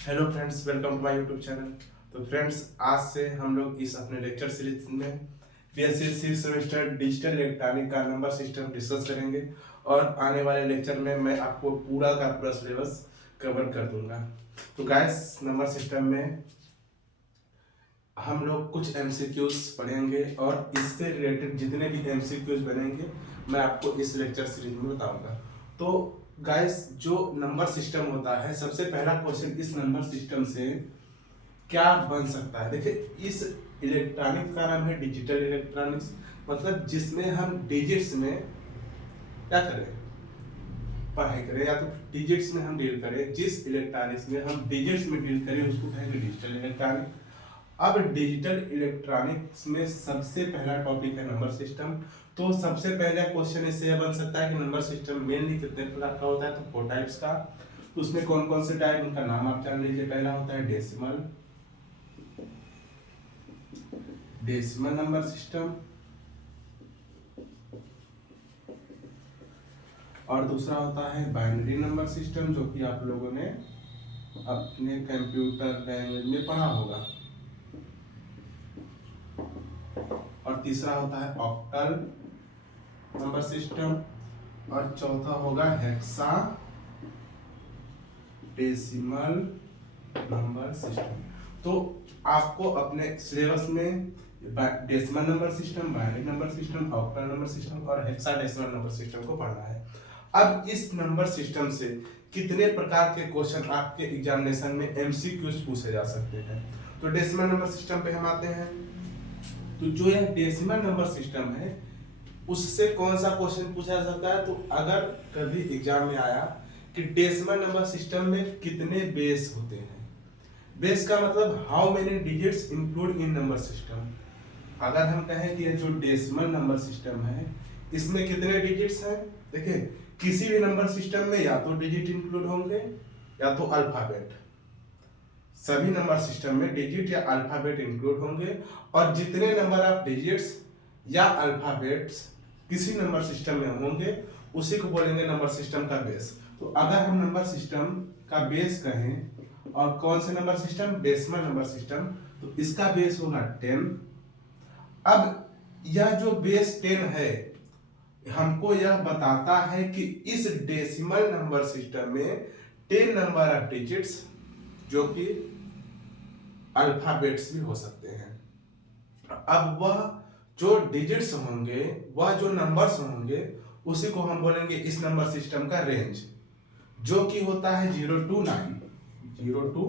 Hello friends, welcome to my YouTube channel. तो friends, आज से हम लोग इस अपने लेक्चर सीरीज में BSc six semester digital electronic का नंबर सिस्टम डिस्कस करेंगे और आने वाले लेक्चर में मैं आपको पूरा का पूरा सिलेबस कवर कर दूंगा। तो गाइस, नंबर सिस्टम में हम लोग कुछ एमसीक्यूज पढ़ेंगे और इससे रिलेटेड जितने भी एमसीक्यूज बनेंगे मैं आपको इस लेक्चर सीरीज में बताऊंगा। तो गाइस, जो नंबर सिस्टम होता है, सबसे पहला क्वेश्चन इस नंबर सिस्टम से क्या बन सकता है। देखिए, इस इलेक्ट्रॉनिक का नाम है डिजिटल इलेक्ट्रॉनिक्स, मतलब जिसमें हम डिजिट्स में क्या करें, पढ़ाई करें, या तो डिजिट्स में हम डील करें। जिस इलेक्ट्रॉनिक्स में हम डिजिट्स में डील करें उसको कहेंगे डिजिटल इलेक्ट्रॉनिक। अब डिजिटल इलेक्ट्रॉनिक्स में सबसे पहला टॉपिक है नंबर सिस्टम। तो सबसे पहला क्वेश्चन इससे यह बन सकता है कि नंबर सिस्टम मेनली कितने प्रकार का होता है, तो 4 टाइप्स का। तो उसमें कौन कौन से टाइप, उनका नाम आप जान लीजिए। पहला होता है डेसिमल नंबर सिस्टम, और दूसरा होता है बाइनरी नंबर सिस्टम, जो कि आप लोगों ने अपने कंप्यूटर लैंग्वेज में पढ़ा होगा। और तीसरा होता है ऑक्टल नंबर सिस्टम, और चौथा होगा हेक्सा डेसिमल नंबर सिस्टम। तो आपको अपने सिलेबस में decimal number system, binary number system, octal number system और हेक्साडेसिमल नंबर सिस्टम को पढ़ना है। अब इस नंबर सिस्टम से कितने प्रकार के क्वेश्चन आपके एग्जामिनेशन में एमसीक्यूज पूछे जा सकते हैं। तो डेसिमल नंबर सिस्टम पे हम आते हैं। तो जो यह डेसिमल नंबर सिस्टम है, उससे कौन सा क्वेश्चन पूछा जा सकता है। तो अगर कभी एग्जाम में आया कि डेसिमल नंबर सिस्टम में कितने बेस होते हैं, बेस का मतलब how many digits include in number system. अगर हम कहें कि यह जो डेसिमल नंबर सिस्टम है, इसमें कितने डिजिट्स हैं। देखिए, किसी भी नंबर सिस्टम में या तो डिजिट इंक्लूड होंगे या तो अल्फाबेट। सभी नंबर सिस्टम में डिजिट या अल्फाबेट इंक्लूड होंगे, और जितने नंबर ऑफ डिजिट्स या अल्फाबेट्स किसी नंबर सिस्टम में होंगे उसी को बोलेंगे नंबर सिस्टम का बेस। तो अगर हम नंबर सिस्टम का बेस कहें, और कौन से number system, decimal number system, तो इसका बेस होगा 10। अब यह जो बेस 10 है, हमको यह बताता है कि इस डेसिमल नंबर सिस्टम में 10 नंबर ऑफ डिजिट्स जो कि अल्फाबेट्स भी हो सकते हैं। अब वह जो डिजिट्स होंगे, वह जो नंबर्स होंगे, उसी को हम बोलेंगे इस नंबर सिस्टम का रेंज, जो कि होता है 0 to 9। 0 to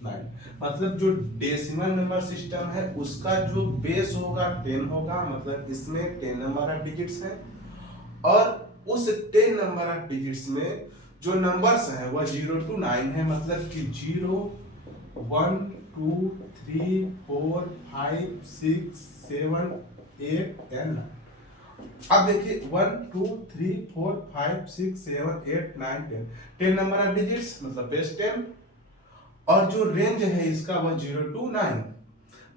9 मतलब जो डेसिमल नंबर सिस्टम है उसका जो बेस होगा 10 होगा, मतलब इसमें 10 नंबर ऑफ डिजिट्स हैं, और उस 10 नंबर ऑफ डिजिट्स में जो नंबर्स हैं वह 0 to 9 है, मतलब कि 0 1 2 3 4 5 6 7 8 and 9। अब देखिए 1 2 3 4 5 6 7 8 9 10, 10 नंबर ऑफ डिजिट्स मतलब बेस 10, और जो रेंज है इसका वह 0 to 9,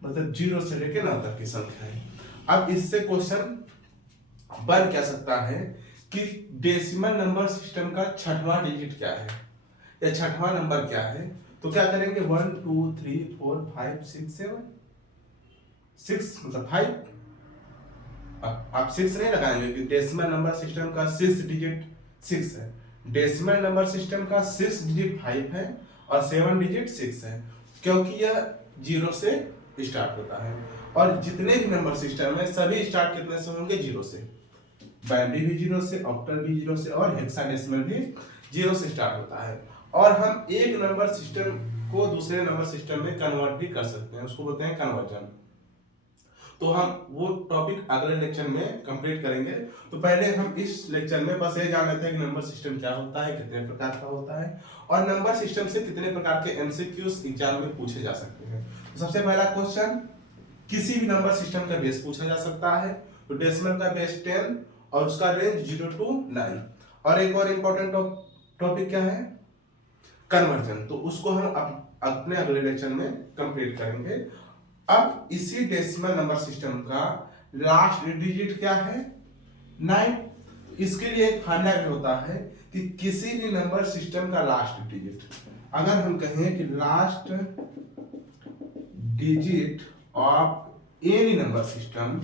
मतलब 0 से लेकर 9 तक की संख्या है। अब इससे क्वेश्चन बन क्या सकता है कि डेसिमल नंबर सिस्टम का छठवां डिजिट क्या है या छठवां नंबर क्या है। तो क्या करेंगे, 1 2 3 4 5 6 7, 6 मतलब 5। आप 6 नहीं लगाएंगे कि डेसिमल नंबर सिस्टम का 6 डिजिट 6 है। डेसिमल नंबर सिस्टम का 6 डिजिट 5 है और 7 डिजिट 6 है, क्योंकि यह 0 से स्टार्ट होता है। और जितने भी नंबर सिस्टम है सभी स्टार्ट कितने से होंगे, 0 से। बाइनरी भी 0 से, ऑक्टल भी 0 से, और हेक्साडेसिमल भी 0 से स्टार्ट होता है। और हम एक नंबर सिस्टम को दूसरे नंबर सिस्टम में कन्वर्ट भी कर सकते हैं, उसको बोलते हैं कन्वर्जन। तो हम वो टॉपिक अगले लेक्चर में कंप्लीट करेंगे। तो पहले हम इस लेक्चर में बस ये जान लेते हैं कि नंबर सिस्टम क्या होता है, कितने प्रकार का होता है, और नंबर सिस्टम से कितने प्रकार के एमसीक्यूज एग्जाम में पूछे जा सकते हैं। तो सबसे पहला क्वेश्चन, किसी भी नंबर सिस्टम का बेस पूछा जा सकता है। तो डेसिमल का बेस 10 और उसका रेंज 0 to 9। और एक और इंपॉर्टेंट टॉपिक क्या है, कन्वर्जन, तो उसको हम अपने अगले लेक्चर में कंप्लीट करेंगे। अब इसी डेसिमल नंबर सिस्टम का लास्ट डिजिट क्या है, 9। इसके लिए एक फार्मूला होता है कि किसी भी नंबर सिस्टम का लास्ट डिजिट अगर हम कहें कि last digit of any number system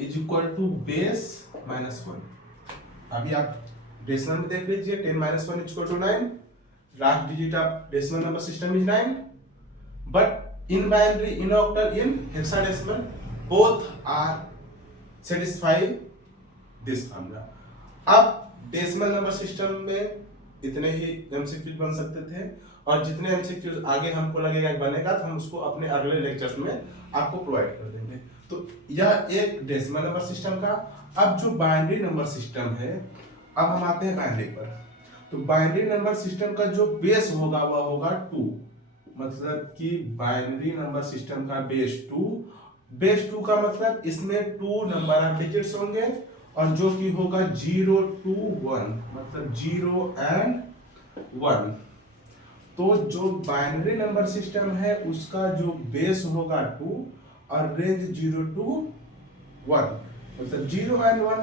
is equal to base minus 1। अभी आप डेसिमल में देख लीजिए, 10 minus 1 is equal to 9। Last digit of decimal number system is 9, but in binary, in octal, in hexadecimal both are satisfy this formula. अब decimal number system में इतने ही MCQs बन सकते थे, और जितने एमसीक्यूज आगे हमको लगेगा बनेगा तो हम उसको अपने अगले लेक्चर्स में आपको प्रोवाइड कर देंगे। तो यह एक डेसिमल नंबर सिस्टम का। अब जो बाइनरी नंबर सिस्टम है, अब हम आते हैं बाइनरी पर। तो बाइनरी नंबर सिस्टम का जो बेस होगा वह होगा 2, मतलब कि बाइनरी नंबर सिस्टम का बेस 2। बेस 2 का मतलब इसमें 2 नंबर ऑफ डिजिट्स होंगे, और जो कि होगा 0 to 1, मतलब 0 and 1। तो जो बाइनरी नंबर सिस्टम है उसका जो बेस होगा 2 और रेंज 0 to 1, मतलब 0 and 1।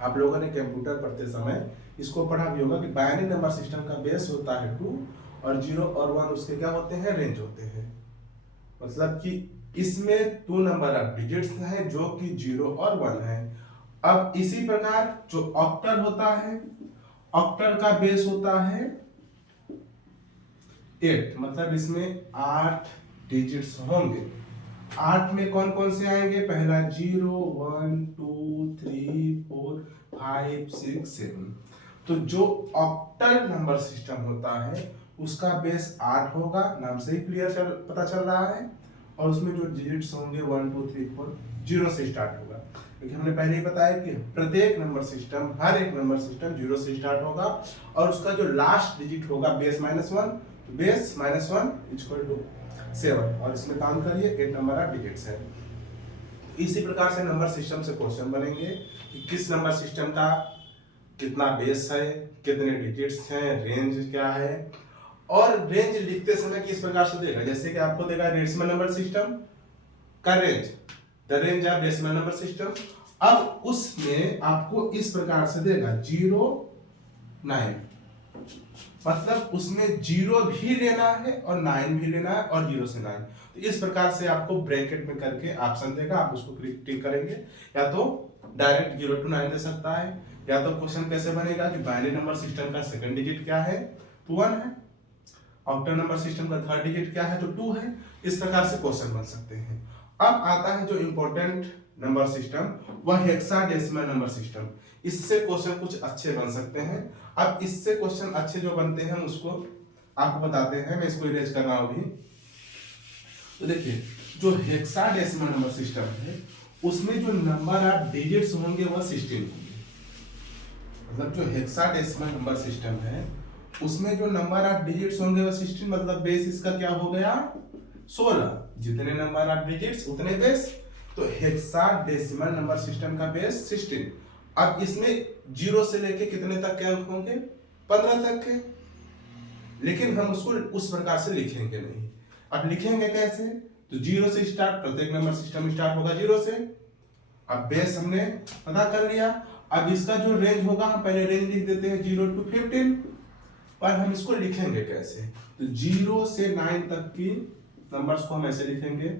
आप लोगों ने कंप्यूटर पढ़ते समय इसको पढ़ा भी होगा कि बाइनरी नंबर सिस्टम का बेस होता है 2 और 0 और 1 उसके क्या होते हैं, रेंज होते हैं। मतलब कि इसमें 2 नंबर ऑफ डिजिट्स हैं जो कि 0 और 1 है। अब इसी प्रकार जो ऑक्टल होता है, ऑक्टल का बेस होता है 8, मतलब इसमें 8 डिजिट्स होंगे। 8 में कौन कौन से आएंगे, पहला 0 1 2 3 4 5 6 7। तो जो ऑक्टल नंबर सिस्टम होता है उसका बेस 8 होगा, नाम से ही पता चल रहा है, और उसमें जो डिजिट्स होंगे 1 2 3 4 0 से स्टार्ट होगा। क्योंकि हमने पहले ही बताया कि प्रत्येक नंबर सिस्टम, हर एक नंबर सिस्टम 0 से स्टार्ट होगा, और उसका जो लास्ट डिजिट होगा बेस -1, बेस -1 इक्वल टू 7, और इसमें काम करिए 8 नंबर ऑफ डिजिट्स है। इसी प्रकार से नंबर सिस्टम से क्वेश्चन बनेंगे कि किस नंबर सिस्टम का कितना बेस है, कितने डिजिट्स हैं, रेंज क्या है। और रेंज लिखते समय किस प्रकार से देगा, जैसे कि आपको देगा डेसिमल नंबर सिस्टम का range, the range of decimal number system. अब उसमें आपको इस प्रकार से देगा 0 9, मतलब उसमें 0 भी लेना है और 9 भी लेना है, और 0 से 9। तो इस प्रकार से आपको ब्रैकेट में करके ऑप्शन देगा, आप उसको टिक करेंगे, या तो डायरेक्ट 0 to 9 दे सकता है, या तो क्वेश्चन कैसे बनेगा कि बाइनरी नंबर सिस्टम का सेकंड डिजिट क्या है, तो 1 है, ऑक्टल नंबर सिस्टम का थर्ड डिजिट क्या है, तो 2 है। इस प्रकार से क्वेश्चन बन सकते हैं। अब आता है जो इंपॉर्टेंट नंबर सिस्टम, वह हेक्साडेसिमल नंबर सिस्टम। इससे क्वेश्चन कुछ अच्छे बन सकते हैं। अब इससे क्वेश्चन अच्छे जो बनते हैं उसको आपको बताते हैं, मैं इसको इरेज कर रहा हूं अभी। तो देखिए, जो हेक्साडेसिमल नंबर सिस्टम है उसमें जो नंबर ऑफ डिजिट्स होंगे वह 16 होंगे। मतलब जो हेक्साडेसिमल नंबर सिस्टम है उसमें जो नंबर ऑफ डिजिट्स होंगे वह 16, मतलब बेस इसका क्या हो गया, 16। जितने नंबर ऑफ डिजिट्स उतने बेस। तो हेक्साडेसिमल नंबर सिस्टम का बेस 16। अब इसमें 0 से लेके कितने तक के अंक होंगे, 15 तक के, लेकिन हम उसको उस प्रकार से लिखेंगे नहीं। अब लिखेंगे कैसे, तो 0 से स्टार्ट, प्रत्येक नंबर सिस्टम स्टार्ट होगा 0 से। अब बेस हमने पता कर लिया। अब इसका जो रेंज होगा, हम पहले रेंज लिख देते हैं 0 to 15, पर हम इसको लिखेंगे कैसे, तो 0 से 9 तक की नंबर्स को हम ऐसे लिखेंगे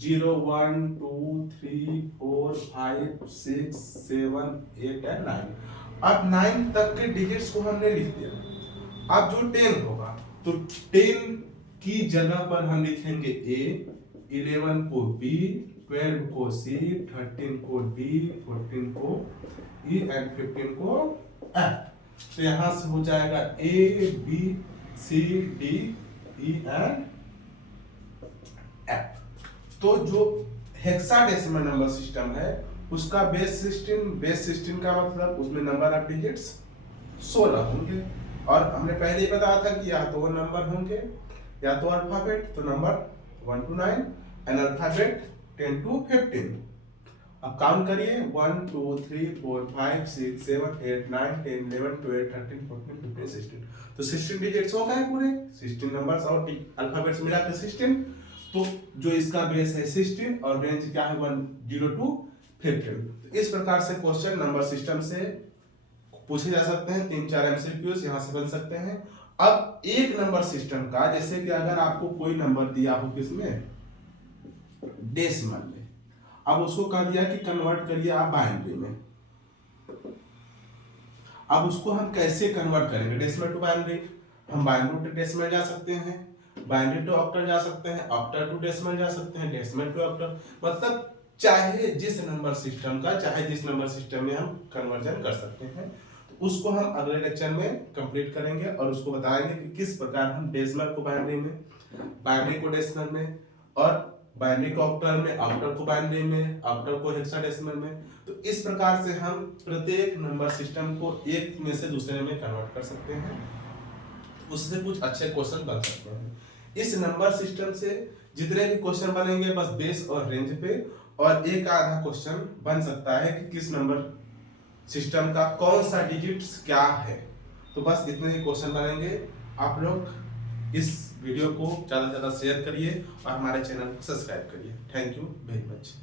0 1 2 3 4 5 6 7 8 और 9। अब 9 तक के डिजिट्स को हमने लिख दिया। अब जो 10 होगा तो 10 की जगह पर हम लिखेंगे A, 11 को B, 12 को C, 13 को D, 14 को E और 15 को F। तो यहां से हो जाएगा A B C D E and F। तो जो हेक्साडेसिमल नंबर सिस्टम है उसका बेस 16 का मतलब उसमें नंबर ऑफ डिजिट्स 16 होंगे। और हमने पहले ही बताया था कि या तो वो नंबर होंगे या तो अल्फाबेट, तो number 1 to 9 and alphabet 10 to 15। अब काउंट करिए 1 2 3 4 5 6 7 8 9 10 11 12 13 14 15 16। तो 16 डिजिट्स हो गए पूरे, 16 नंबर्स और अल्फाबेट्स मिला के 16। तो जो इसका बेस है 16 और रेंज क्या है 10 to 15। तो इस प्रकार से क्वेश्चन नंबर सिस्टम से पूछे जा सकते हैं, 3-4 एमसीक्यूज यहाँ से बन सकते हैं। अब एक नंबर सिस्टम का, जैसे कि अगर आपको कोई नंबर दिया हो किसमें, डेसिमल में, अब उसको कह दिया कि कन्वर्ट करिए आप बाइनरी में। अब उसको हम कैसे कन्वर्ट करेंगे डेसिमल टू बाइनरी? हम बाइनरी टू डेसिमल जा सकते हैं, बाइनरी टू ऑक्टल जा सकते हैं, ऑक्टल टू डेसिमल जा सकते हैं, डेसिमल टू ऑक्टल, मतलब चाहे जिस नंबर सिस्टम का, चाहे जिस नंबर सिस्टम में हम कन्वर्जन कर सकते हैं। तो उसको हम अगले लेक्चर में कंप्लीट करेंगे और उसको बताएंगे कि किस प्रकार हम डेसिमल को बाइनरी में, बाइनरी को डेसिमल में, और बाइनरी को ऑक्टल में, ऑक्टल को बाइनरी में, ऑक्टल को हेक्साडेसिमल में। तो इस प्रकार से हम प्रत्येक नंबर सिस्टम को एक में से दूसरे में कन्वर्ट कर सकते हैं, उससे कुछ अच्छे क्वेश्चन बन सकते हैं। इस नंबर सिस्टम से जितने भी क्वेश्चन बनेंगे बस बेस और रेंज पे, और एक आधा क्वेश्चन बन सकता है कि किस नंबर सिस्टम का कौन सा डिजिट्स क्या है। तो बस इतने ही क्वेश्चन बनेंगे। आप लोग इस वीडियो को ज़्यादा से ज़्यादा शेयर करिए और हमारे चैनल को सब्सक्राइब करिए। Thank you very much.